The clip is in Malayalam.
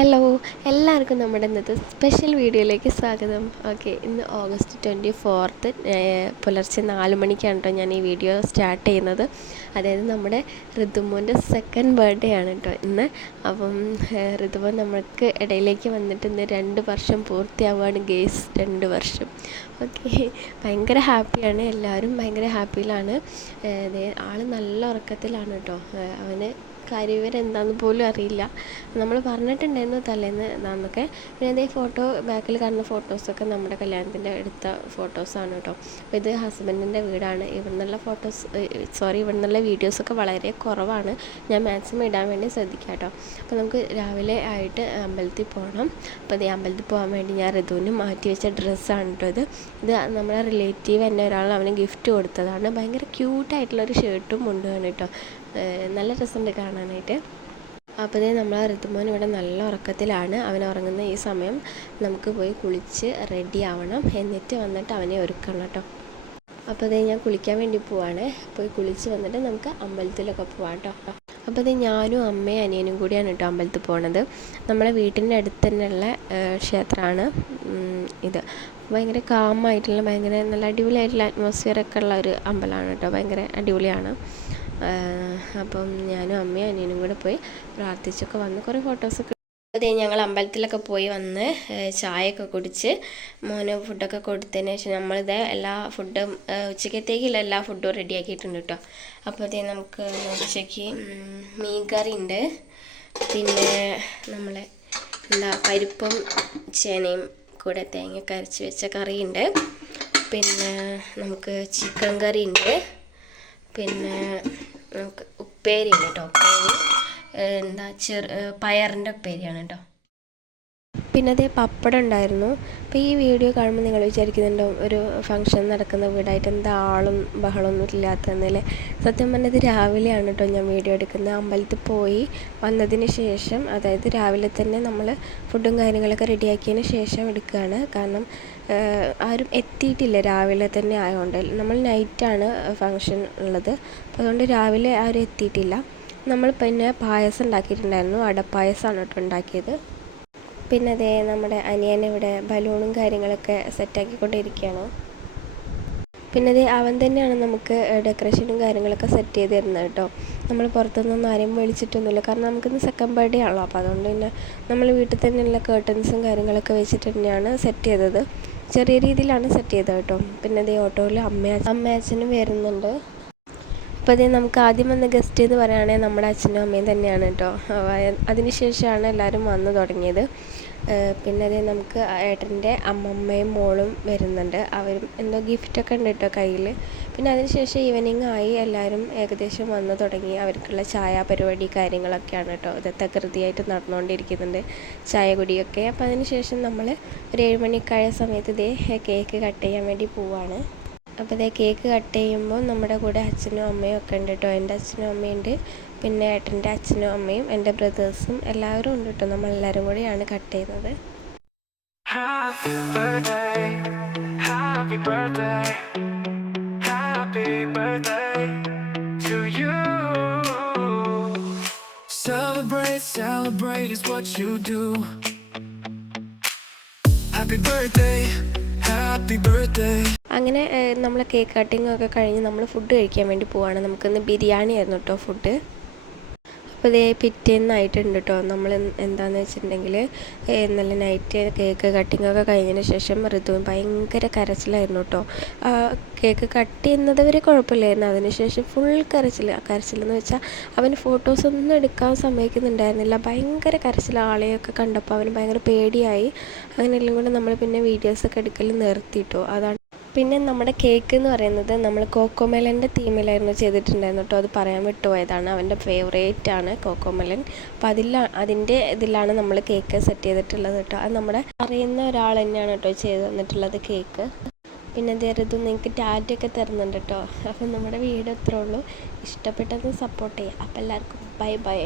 ഹലോ, എല്ലാവർക്കും നമ്മുടെ ഇന്നത്തെ സ്പെഷ്യൽ വീഡിയോയിലേക്ക് സ്വാഗതം. ഓക്കെ, ഇന്ന് ഓഗസ്റ്റ് 24 പുലർച്ചെ 4 മണിക്കാണ് കേട്ടോ ഞാൻ ഈ വീഡിയോ സ്റ്റാർട്ട് ചെയ്യുന്നത്. അതായത് നമ്മുടെ ഋതുമോൻ്റെ സെക്കൻഡ് ബർത്ത്ഡേ ആണ് കേട്ടോ ഇന്ന്. അപ്പം ഋതുമോൻ നമുക്ക് ഇടയിലേക്ക് വന്നിട്ട് ഇന്ന് 2 വർഷം പൂർത്തിയാവുകയാണ് ഗേസ്. 2 വർഷം. ഓക്കെ, ഭയങ്കര ഹാപ്പിയാണ്, എല്ലാവരും ഭയങ്കര ഹാപ്പിയിലാണ്. ആൾ നല്ല ഉറക്കത്തിലാണ് കേട്ടോ. അവന് കാര്യവിവരം എന്താണെന്ന് പോലും അറിയില്ല. നമ്മൾ പറഞ്ഞിട്ടുണ്ടായിരുന്നു തലേന്ന് എന്നൊക്കെ. പിന്നെ അതേ ഫോട്ടോ ബാക്കിൽ കാണുന്ന ഫോട്ടോസൊക്കെ നമ്മുടെ കല്യാണത്തിൻ്റെ എടുത്ത ഫോട്ടോസാണ് കേട്ടോ. അപ്പോൾ ഇത് ഹസ്ബൻഡിൻ്റെ വീടാണ്. ഇവിടെ നിന്നുള്ള വീഡിയോസൊക്കെ വളരെ കുറവാണ്. ഞാൻ മാക്സിമം ഇടാൻ വേണ്ടി ശ്രദ്ധിക്കാം കേട്ടോ. അപ്പോൾ നമുക്ക് രാവിലെ ആയിട്ട് അമ്പലത്തിൽ പോകണം. അപ്പോൾ അതേ അമ്പലത്തിൽ പോകാൻ വേണ്ടി ഞാൻ ഋതുവിന് മാറ്റി വെച്ച ഡ്രസ്സാണ് കേട്ടോ ഇത് നമ്മളെ റിലേറ്റീവ് തന്നെ ഒരാൾ അവന് ഗിഫ്റ്റ് കൊടുത്തതാണ്. ഭയങ്കര ക്യൂട്ടായിട്ടുള്ളൊരു ഷർട്ടും മുണ്ടുമാണ് കേട്ടോ. നല്ല രസമുണ്ട് കാണാനായിട്ട്. അപ്പോൾ നമ്മൾ ഋതുമോൻ ഇവിടെ നല്ല ഉറക്കത്തിലാണ്. അവൻ ഉറങ്ങുന്ന ഈ സമയം നമുക്ക് പോയി കുളിച്ച് റെഡി ആവണം. എന്നിട്ട് വന്നിട്ട് അവനെ ഒരുക്കണം കേട്ടോ. അപ്പോൾ ഞാൻ കുളിക്കാൻ വേണ്ടി പോവാണ്. പോയി കുളിച്ച് വന്നിട്ട് നമുക്ക് അമ്പലത്തിലൊക്കെ പോവാം കേട്ടോ. അപ്പോൾ ഞാനും അമ്മയും അനിയനും കൂടിയാണ് കേട്ടോ അമ്പലത്തിൽ പോണത്. നമ്മളെ വീട്ടിൻ്റെ അടുത്ത് തന്നെയുള്ള ക്ഷേത്രമാണ് ഇത്. ഭയങ്കര കാമായിട്ടുള്ള, ഭയങ്കര നല്ല അടിപൊളിയായിട്ടുള്ള അറ്റ്മോസ്ഫിയറൊക്കെ ഉള്ള ഒരു അമ്പലമാണ് കേട്ടോ. ഭയങ്കര അടിപൊളിയാണ്. അപ്പം ഞാനും അമ്മയും അനിയനും കൂടെ പോയി പ്രാർത്ഥിച്ചൊക്കെ വന്ന് കുറേ ഫോട്ടോസൊക്കെ. അതേ ഞങ്ങൾ അമ്പലത്തിലൊക്കെ പോയി വന്ന് ചായയൊക്കെ കുടിച്ച് മോന് ഫുഡൊക്കെ കൊടുത്തതിന് ശേഷം നമ്മളിത് എല്ലാ ഫുഡും ഉച്ചക്കത്തേക്കുള്ള എല്ലാ ഫുഡും റെഡിയാക്കിയിട്ടുണ്ട് കേട്ടോ. അപ്പോൾ നമുക്ക് ഉച്ചയ്ക്ക് മീൻ കറി ഉണ്ട്, പിന്നെ നമ്മളെ പരിപ്പും ചേനയും കൂടെ തേങ്ങയൊക്കെ അരച്ച് വെച്ച കറിയുണ്ട്, പിന്നെ നമുക്ക് ചിക്കൻ കറി ഉണ്ട്, പിന്നെ നമുക്ക് ഉപ്പേരി ഉണ്ട് കേട്ടോ. ഉപ്പേരി പയറിൻ്റെ ഉപ്പേരിയാണ് കേട്ടോ. പിന്നെ അതേ പപ്പടം ഉണ്ടായിരുന്നു. അപ്പോൾ ഈ വീഡിയോ കാണുമ്പോൾ നിങ്ങൾ വിചാരിക്കുന്നുണ്ടാവും ഒരു ഫംഗ്ഷൻ നടക്കുന്ന വീടായിട്ട് എന്താ ആളും ബഹളമൊന്നും ഇല്ലാത്തതെന്നല്ലേ. സത്യം പറഞ്ഞത് രാവിലെയാണ് കേട്ടോ ഞാൻ വീഡിയോ എടുക്കുന്നത്. അമ്പലത്തിൽ പോയി വന്നതിന് ശേഷം, അതായത് രാവിലെ തന്നെ നമ്മൾ ഫുഡും കാര്യങ്ങളൊക്കെ റെഡിയാക്കിയതിന് ശേഷം എടുക്കുകയാണ്. കാരണം ആരും എത്തിയിട്ടില്ല രാവിലെ തന്നെ ആയതുകൊണ്ട്. നമ്മൾ നൈറ്റാണ് ഫംഗ്ഷൻ ഉള്ളത്. അപ്പോൾ അതുകൊണ്ട് രാവിലെ ആരും എത്തിയിട്ടില്ല. നമ്മൾ പിന്നെ പായസം ഉണ്ടാക്കിയിട്ടുണ്ടായിരുന്നു. അടപ്പായസമാണ് കേട്ടോ ഉണ്ടാക്കിയത്. പിന്നെ അതേ നമ്മുടെ അനിയനിവിടെ ബലൂണും കാര്യങ്ങളൊക്കെ സെറ്റാക്കിക്കൊണ്ടിരിക്കുകയാണ്. പിന്നെ അതേ അവൻ തന്നെയാണ് നമുക്ക് ഡെക്കറേഷനും കാര്യങ്ങളൊക്കെ സെറ്റ് ചെയ്ത് തരുന്നത് കേട്ടോ. നമ്മൾ പുറത്തുനിന്നൊന്നും ആരെയും വിളിച്ചിട്ടൊന്നുമില്ല. കാരണം നമുക്കിന്ന് സെക്കൻഡ് ബർത്ത്ഡേ ആണല്ലോ. അപ്പോൾ അതുകൊണ്ട് തന്നെ നമ്മൾ വീട്ടിൽ തന്നെയുള്ള കേർട്ടൻസും കാര്യങ്ങളൊക്കെ വെച്ചിട്ട് തന്നെയാണ് സെറ്റ് ചെയ്തത്. ചെറിയ രീതിയിലാണ് സെറ്റ് ചെയ്തത് കേട്ടോ. പിന്നെ അതേ ഓട്ടോയിൽ അമ്മയച്ഛനും വരുന്നുണ്ട്. അപ്പോൾ നമുക്ക് ആദ്യം വന്ന ഗസ്റ്റ് എന്ന് പറയുകയാണെങ്കിൽ നമ്മുടെ അച്ഛനും അമ്മയും തന്നെയാണ് കേട്ടോ. അതിന് ശേഷമാണ് എല്ലാവരും വന്നു തുടങ്ങിയത്. പിന്നെ നമുക്ക് ഏട്ടൻ്റെ അമ്മമ്മയും മോളും വരുന്നുണ്ട്. അവരും എന്തോ ഗിഫ്റ്റൊക്കെ ഉണ്ട് കേട്ടോ കയ്യിൽ. പിന്നെ അതിനുശേഷം ഈവനിങ് ആയി, എല്ലാവരും ഏകദേശം വന്നു തുടങ്ങി. അവർക്കുള്ള ചായ പരിപാടി കാര്യങ്ങളൊക്കെയാണ് കേട്ടോ. ഇത് തകൃതിയായിട്ട് നടന്നുകൊണ്ടിരിക്കുന്നുണ്ട്, ചായ കുടിയൊക്കെ. അപ്പോൾ അതിനുശേഷം നമ്മൾ ഒരു 7 മണിക്കായ സമയത്ത് കേക്ക് കട്ട് ചെയ്യാൻ വേണ്ടി പോവാണ്. അപ്പോൾ കേക്ക് കട്ട് ചെയ്യുമ്പോൾ നമ്മുടെ കൂടെ അച്ഛനും അമ്മയും ഒക്കെ ഉണ്ട് കേട്ടോ. എൻ്റെ അച്ഛനും അമ്മയുണ്ട്, പിന്നെ ഏട്ടൻ്റെ അച്ഛനും അമ്മയും എൻ്റെ ബ്രദേഴ്സും എല്ലാവരും ഉണ്ട് കേട്ടോ. നമ്മളെല്ലാവരും കൂടിയാണ് കട്ട് ചെയ്യുന്നത്. Happy birthday, happy birthday, happy birthday to you. Celebrate, celebrate is what you do. Happy birthday, happy birthday. അങ്ങനെ നമ്മൾ കേക്ക് കട്ടിങ്ങൊക്കെ കഴിഞ്ഞ് നമ്മൾ ഫുഡ് കഴിക്കാൻ വേണ്ടി പോവാണ്. നമുക്കിന്ന് ബിരിയാണി ആയിരുന്നു കേട്ടോ ഫുഡ്. അപ്പോൾ പിറ്റേന്നായിട്ടുണ്ട് കേട്ടോ. നമ്മൾ എന്താണെന്ന് വെച്ചിട്ടുണ്ടെങ്കിൽ ഇന്നലെ നൈറ്റ് കേക്ക് കട്ടിങ്ങൊക്കെ കഴിഞ്ഞതിന് ശേഷം ഋതുവിന് ഭയങ്കര കരച്ചിലായിരുന്നു കേട്ടോ. കേക്ക് കട്ട് ചെയ്യുന്നത് വരെ കുഴപ്പമില്ലായിരുന്നു. അതിനുശേഷം ഫുൾ കരച്ചിലെന്ന് വെച്ചാൽ അവന് ഫോട്ടോസൊന്നും എടുക്കാൻ സമ്മതിക്കുന്നുണ്ടായിരുന്നില്ല. ഭയങ്കര കരച്ചിൽ. ആളെയൊക്കെ കണ്ടപ്പോൾ അവന് ഭയങ്കര പേടിയായി. അങ്ങനെ എല്ലാം കൂടെ നമ്മൾ പിന്നെ വീഡിയോസൊക്കെ എടുക്കൽ നിർത്തിയിട്ടോ. അതാണ്. പിന്നെ നമ്മുടെ കേക്ക് എന്ന് പറയുന്നത് നമ്മൾ കോക്കോമെലൻ്റെ തീമിലായിരുന്നു ചെയ്തിട്ടുണ്ടായിരുന്നു കേട്ടോ. അത് പറയാൻ വിട്ടുപോയതാണ്. അവൻ്റെ ഫേവറേറ്റ് ആണ് കോക്കോമെലൻ. അപ്പോൾ അതിൻ്റെ ഇതിലാണ് നമ്മൾ കേക്ക് സെറ്റ് ചെയ്തിട്ടുള്ളത് കേട്ടോ. അത് നമ്മുടെ അറിയുന്ന ഒരാൾ തന്നെയാണ് കേട്ടോ ചെയ്ത് തന്നിട്ടുള്ളത് കേക്ക്. പിന്നെ ഋതു നിങ്ങൾക്ക് ടാറ്റൊക്കെ തരുന്നുണ്ട് കേട്ടോ. അപ്പം നമ്മുടെ വീഡിയോ ഇത്രേ ഉള്ളൂ. ഇഷ്ടപ്പെട്ടത് സപ്പോർട്ട് ചെയ്യുക. അപ്പോൾ എല്ലാവർക്കും ബൈ ബൈ.